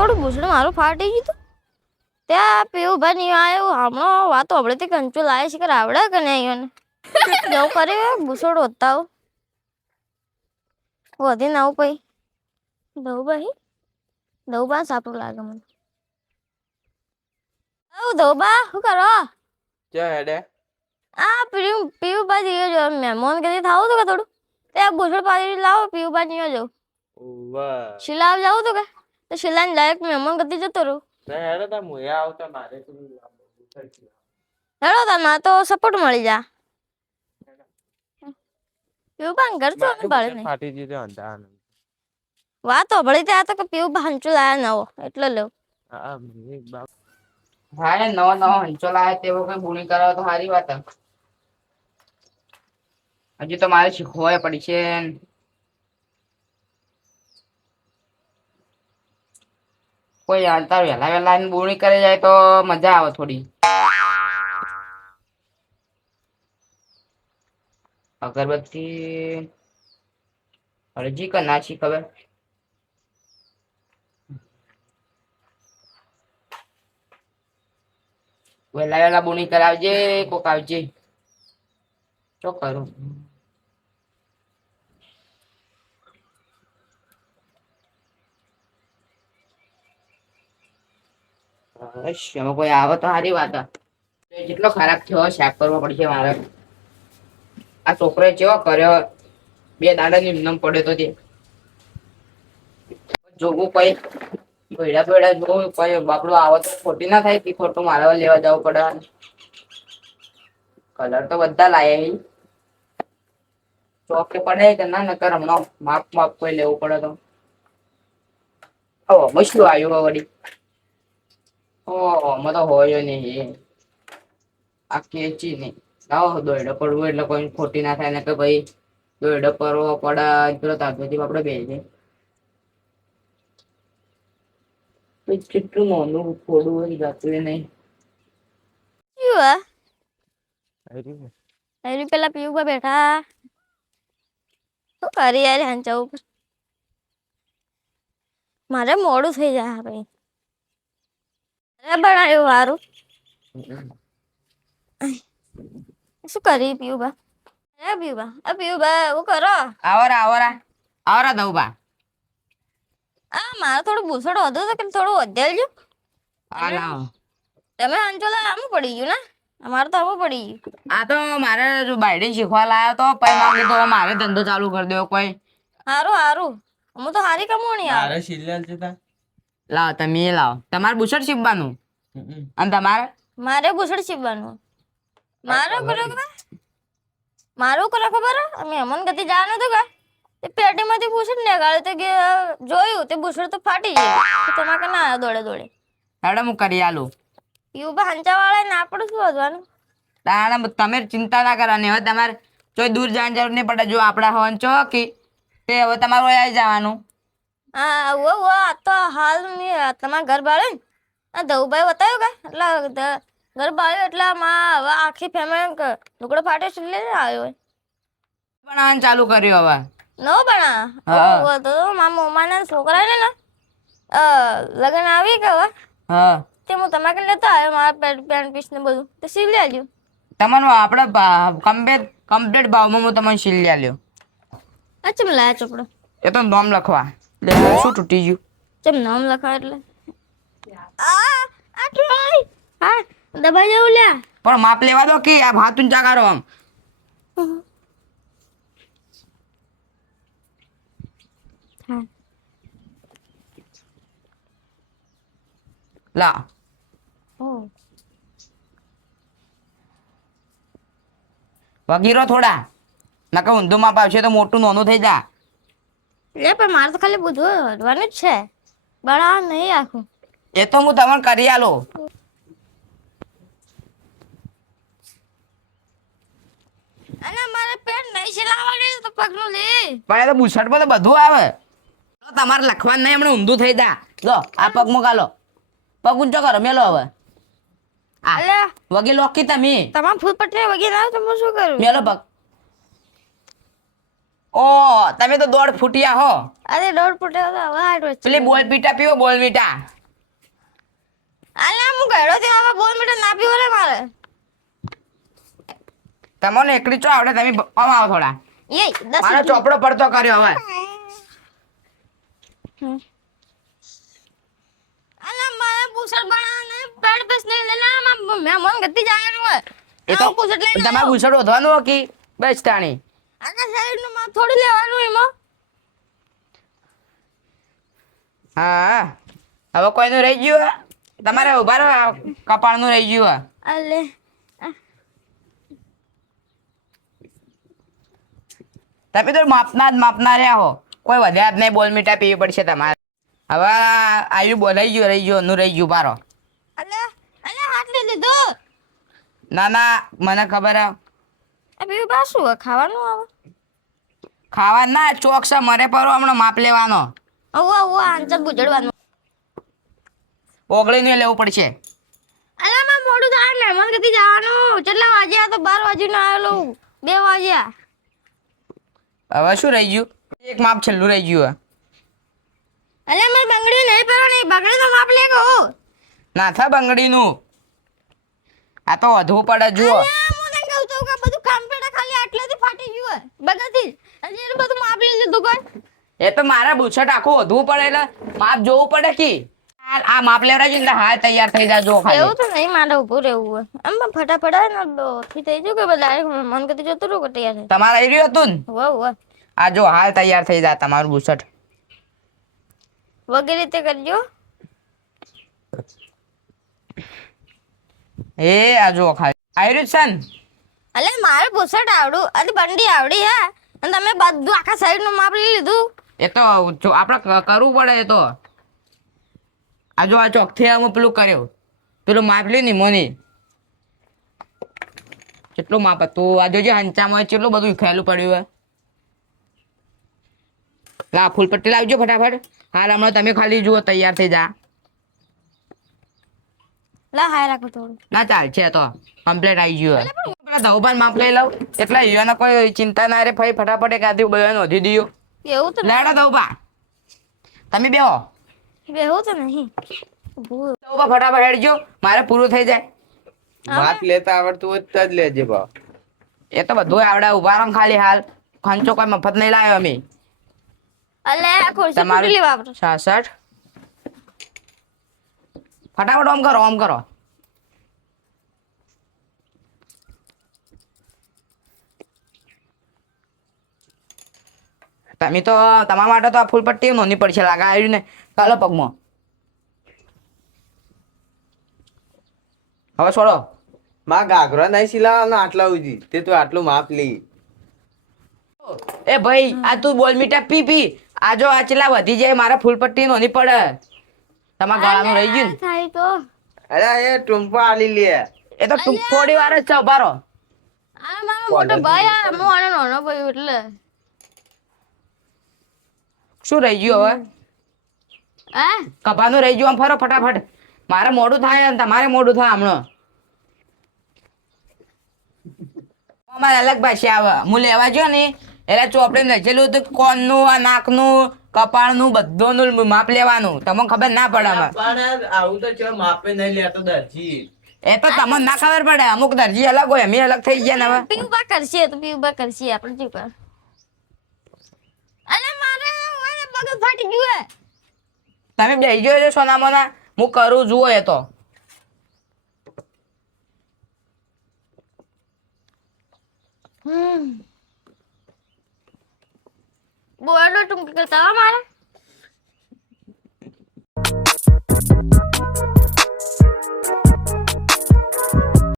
થોડું ભૂસણ મારું ફાટી ગયું ત્યાં પીવું ભાઈ નહીં આવ્યું હમણાં વાતો હમણાંથી કંચો લાવે છે કે આવડે કે નહીં આવ્યો જવું કરે ભૂસોડ હોતા વધી ના આવું પછી દઉં બા સાપડું લાગે મને દઉબા શું કરો ક્યાં હેડે આ પીવું બાજી જો મહેમાન કદી થાવું તો કે થોડું ત્યાં ભૂસડ પાડી લાવો પીવું બાજી જાઉં વાહ શિલા જાવું તો કે તો શિલાને ડાયરેક્ટ મહેમાન કદી જતો રહું હેડે તા મોયા આવતા મારે હેડો તાર તો સપોર્ટ મળી જા પીવું બા ઘર તો ભાડે નહીં ફાટી દીધો અંધા વાતો ભળી ત્યાં તો કે પીવું બા હંચું લાયા નવો એટલે લેવું હા નવો હંચો લાવે તેવો કઈ બોલી કરાવો તો સારી વાત હજી તો મારે શીખવાય પડી છે કોઈ આવતા વહેલા વહેલા બોણી કરે જાય તો મજા આવે થોડી અગરબત્તી અરજી કે નાચી ખબર વહેલા વહેલા બોણી કરાવજે કોક આવજે શું કરું એમાં કોઈ આવે તો સારી વાત જેટલો ખરાબ થયો સાફ કરવો પડશે મારે આ છોકરો કેવો કર્યો 2 દાડા ની નમ પડ્યો તો તે જોવું કઈ ભેડા જોવું કઈ બાપડો આવે તો ખોટી ના થાય કે ખોટું મારે લેવા જવું પડે કલર તો બધા લાયા ચોકે પડે કે ના નકર હમણાં માપ કોઈ લેવું પડે તો હવે મસલું આવ્યું વળી ઓમાં તો હોય નહીં આ કેચી નહીં લાવો દોયડો પડવું એટલે કોઈ ખોટી ના થાય ને કે ભાઈ દોયડો પડવો પડે પેલો તાકથી આપડે બે છે કેટલું નાનું થોડું હોય જતું નહીં પેલા પીવું બા બેઠા શું કરી યાર હંચા ઉપર મારે મોડું થઈ જાય ભાઈ બનાવ્યું સારું શું કરી પીવું બા હું કરો આવરા દઉં બા મારે થોડું ભૂસડ વધુ તો કે થોડું વધેલજો હા લાવો તમે અંચોલા આમ પડી ગયું ને અમારે તો આવું પડી ગયું આ તો મારે જો બાયડી શીખવા લાયો તો પછી મારે કીધું મારે ધંધો ચાલુ કરી દેવો કોઈ સારું હું તો હારી કમાણી મારે સિરિયલ છે તા લાવો તમે લાવો તમારે બુશર્ટ સીવવાનું અને તમારે મારે ભૂસડ સીવવાનું મારું કરો ખબર અમે અમન ગતિ જવાનું હતું કે તે પેટીમાંથી ભૂસડ નીકાળ્યું તે જોયું તે ભૂસડ તો ફાટી ગયું તમારે ના આવ્યો દોડે હેડો હું કરી આલું પીવું બા હંચા વાળા ના પડે શું વધવાનું તાણે તમે ચિંતા ના કરવાની હવે તમારે કોઈ દૂર જવાની જરૂર નહીં પડે જો આપણા હોન ચોકી તે હવે તમારે આવી જવાનું હા આ તો હાલ તમારા ઘર બાળે ને આ ધવભાઈ બતાવ્યું કે એટલે ઘર બાળ્યું એટલે હવે આખી ફેમિલી લુગડો ફાટ્યો છે એટલે આવ્યો હોય બનાવવાનું ચાલુ કર્યું હવે નો બના તો મારા મમ્માના છોકરા ને લગ્ન આવી કે હવે હા તે હું તમારે લેતા આવ્યો મારા પેન્ટ પીસ ને બધું તો સીવી લેજો તમારું આપણે કમ્પ્લીટ ભાવમાં હું તમને શીલી આલ્યો અચ્છા મેં લાયા ચોપડો એ તો નામ લખવા એટલે શું તૂટી ગયું ચમ નામ લખા એટલે હા દબાઈ જવું લ્યા પણ માપ લેવા દો કે આ ભાત ઊંચા કરો આમ લા વગીરો થોડા નકર ઊંધું માપ આવશે તો મોટું નાનું થઈ જા લે પણ મારે તો ખાલી બધું હડવાનું જ છે બળા નહીં આખું એ તો હું તમને કરી આલો અને મારે પેન્ટ નહીં સિલાવવાની તો પગનું લે પણ એ તો બુશર્ટ પર તો બધું આવે તમારે લખવાનું નહીં હમણાં ઊંધું થઈ જા લો આ પગ મૂકાલો પગ ઊંચો કરો મેલો હવે અલે વગી લોકી તમે તમામ ફૂલ પટ્ટી વગી ના તો હું શું કરું મેલો પગ ઓ તમે તો દોઢ ફૂટિયા હો. અરે 1.5 ફૂટ તો હવે હાઈટ વચ્ચે પેલી બોલ પીટા પીવો બોલ મીઠા. અલ્યા હું ગયડો છે હવે 2 મીટર ના પીવો રે મારે તમને એકલી ચો આવડે તમે આમ આવો થોડા. એ 10 મારો ચોપડો પડતો કર્યો હવે. અલ્યા મારે પૂછડ બનાવને પેડ બેસ નહીં લેના મેં મન ગતિ જાયનું હોય એ તો પૂછડ લઈ તમારે બુસડ વધવાનું હો કી બસ તાણી. આખા સાઈડ નું માં થોડી લેવાનું એમાં હા હવે કોઈનું રહી ગયું હે? તમારે ઉભા રહો કપાળનું રહી ગયું હે. અલે તમે તો માપના રહ્યા હો. કોઈ વધ્યા જ નહીં બોલ મીઠા પીવી પડશે તમારે. હવે આવ્યું બોલાઈ ગયું રહી ગયું નું રહી ગયું બારો. અલે હાથ લઈ લીધો ના ના મને ખબર હે. આ બીજું પાછું ખાવાનું આવે ખાવા ના ચોક છે મરે પરો હમણાં માપ લેવાનો. આંચર બુજડવાનું ઓગળી ને લેવું પડશે. અલા માં મોડું થાય મહેમાન ગતિ જવાનું કેટલા વાગ્યા તો 12 વાગ્યું ના આવેલું 2 વાગ્યા હવે શું રહી ગયું? એક માપ છેલ્લું રહી ગયું હે. અલે માર બંગડી નહીં પહેરો નહીં બંગડી તો માપ લે ગો ના થા બંગડીનું આ તો વધવું પડે જુઓ. હું તને કહું છું કે બધું કામ પેડા ખાલી આટલેથી ફાટી ગયું બગાથી હજી એનું બધું માપ લઈ લીધું કોઈ એ તો મારા બુછટ આખું વધવું પડે એટલે માપ જોવું પડે કે આ માપ લેવરા છે ને હાલ તૈયાર થઈ જાજો એવું ખાલી. તો નહીં મારે ઊભું રહેવું હોય આમ ફટાફટ આવે ને થી થઈ ગયું કે ડાયરેક્ટ મન ગતિ જતું રહું કે તૈયાર તમારે આવી રહ્યું હતું ને વાહ આ જો હાલ તૈયાર થઈ જા તમારું બુછટ. વગેરે રીતે કરજો એ આ જો ખાલી આવી રહ્યું છે ને. અલે મારે પૂછટ આવડું અને બંડી આવડી હે અને તમે બધું આખા સાઈડ નું માપ લઈ લીધું એ તો જો આપણે કરવું પડે એ તો. આ જો આ ચોકથી હું પેલું કર્યું પેલું માપ લ્યું ને મોની કેટલું માપ હતું આ જોજે હંચામાં કેટલું બધું ખેલું પડ્યું હે. લા ફૂલપટ્ટી લાવજો ફટાફટ હાલ હમણાં તમે ખાલી જુઓ તૈયાર થઈ જા. લા હાય રાખો થોડું ના ચાલશે તો કમ્પ્લીટ આવી ગયું હે. પેલા ધવભાન માપ લઈ લઉં એટલે એને કોઈ ચિંતા ના રે ભાઈ ફટાફટ એક આધી બધાને વધી દીયો. એવું તો લેડો ધવભા તમે બેહો. એવું તો નહીં ધવભા ફટાફટ હેડજો મારે પૂરું થઈ જાય. માપ લેતા આવડતું હોય તો જ લેજે બા. એ તો બધું આવડે ઉભા રહો ખાલી હાલ ખંચો કોઈ મફત નહીં લાવ્યો અમે. અલે આ ખુરશી તમારું ફૂટી લેવા આપણે 66 ફટાફટ ઓમ કરો ઓમ કરો. તમે તો તમારા માટે તો આ ફૂલપટ્ટી નોની પડશે લાગે આવ્યું ને ચાલો પગમાં. હવે છોડો. માં ઘાઘરો નહીં સિલાવાનો આટલા સુધી તે તો આટલું માપ લઈ. એ ભાઈ આ તું બોલ મીઠા પી પી આ જો આ ચેલા વધી જાય મારા ફૂલપટ્ટી નોની પડે તમારા ગળાનું રહી ગયું ને. થાય તો અરે એ ટૂંપો આલી લે. એ તો થોડી વાર જ છે ઉભા રહો. આ મારો મોટો ભાઈ આ હું આનો નાનો ભાઈ એટલે શું રહી ગયું હવે? હા કપાનું રહી ગયું આમ ફરો ફટાફટ મારે મોડું થાય અને તમારે મોડું થાય હમણાં. અમારે અલગ ભાષા આવે હું લેવા ગયો ને એટલે ચોપડી લખેલું હતું કોનનું આ નાકનું કપાળનું બધોનું માપ લેવાનું તમને ખબર ના પડે અમે. પણ આવું તો ચો માપે નહીં લેતો દરજી. એ તો તમને ના ખબર પડે અમુક દરજી અલગ હોય અમે અલગ થઈ ગયા ને હવે. પીવું કરશે તો પીવું કરશે આપણે શું કર અલે મારે ઓય પગ ફાટી ગયું હે તમે બેસી ગયો છો સોના મોના હું કરું જુઓ એ તો. બોલો ટૂંકી કરતા મારે